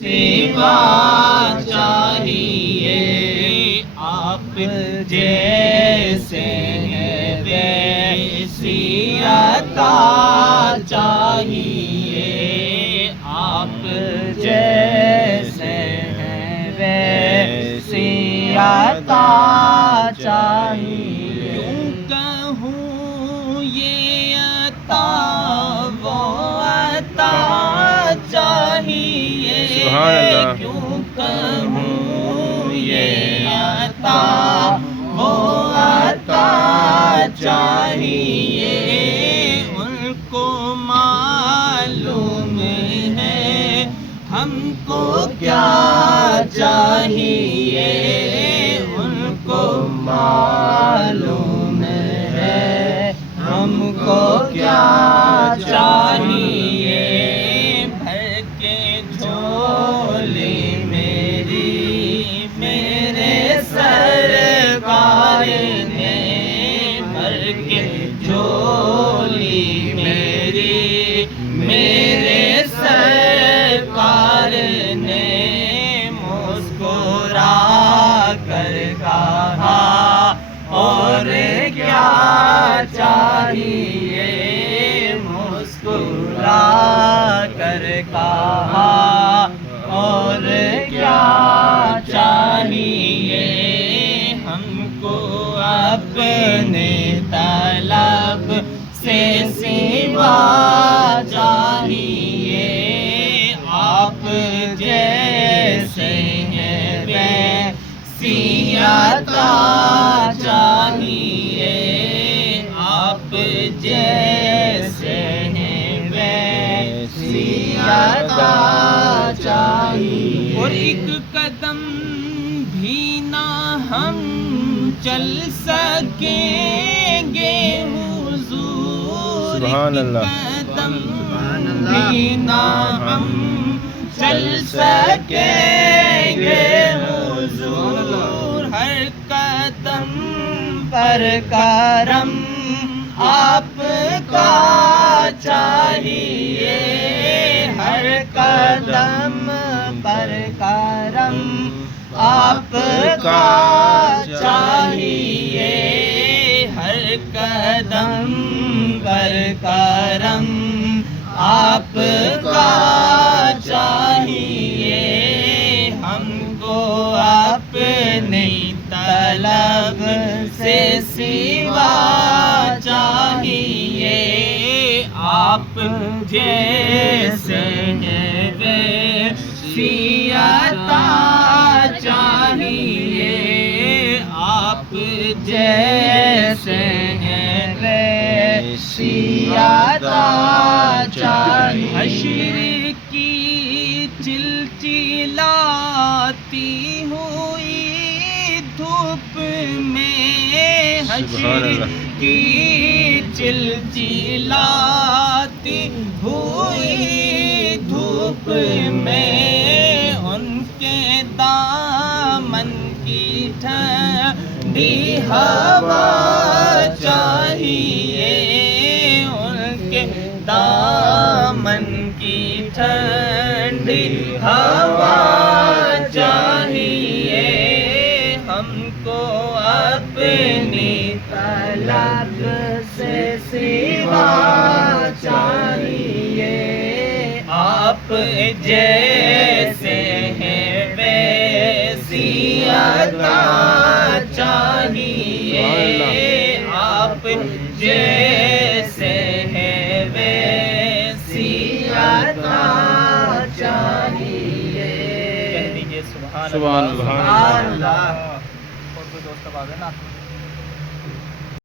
سوا چاہیے، آپ جیسے ہیں ویسی عطا چاہیے، آپ جیسے ہیں ویسی عطا چاہیے۔ کیوں کہوں یہ عطا وہ عطا چاہیے، کیوں کہوں یہ عطا وہ عطا چاہیے، ان کو معلوم ہے ہم کو کیا چاہیے، ان کو معلوم ہے ہم کو کیا چاہیے، بھر کے جھولی میری میرے سرکار نے، بھر کے جھولی میری میرے سرکار نے، مسکرا کر کہا اور کیا چاہیے، مسکرا کر کہا اور کیا چاہیے، ہم کو اپنے طلب سے سوا چاہیے، آپ جیسے ہیں ویسی عطا چاہیے، آپ جیسے ہیں ویسی عطا چاہیے، اور ایک قدم بھی نہ ہم چل سکیں گے حضور، ایک قدم بھی نہ ہم چل سکیں گے حضور، ہر قدم پر کرم آپ کا چاہیے، ہر قدم پر کرم آپ کا چاہیے، ہر قدم پر کرم آپ کا چاہیے، ہم کو اپنی طلب سے سوا چاہیے، آپ جیسے ہیں ویسی عطا چاہیے، آپ جیسے ہیں ویسی عطا چاہیے، حشر کی چلچلاتی ہوئی دھوپ میں، حشر کی چلچلاتی ہوئی دھوپ میں، ان کے دامن کی ٹھنڈی ہوا چاہیے، ان کے دامن کی ٹھنڈی ہوا چاہیے، ہم کو اپنی طلب سے سوا چاہیے، آپ جیسے ہیں ویسی عطا چاہیے، آپ جیسے ہیں ویسی عطا چاہیے، کہہ دیجیے سبحان اللہ۔ اور کوئی دوست اب آ گئے نا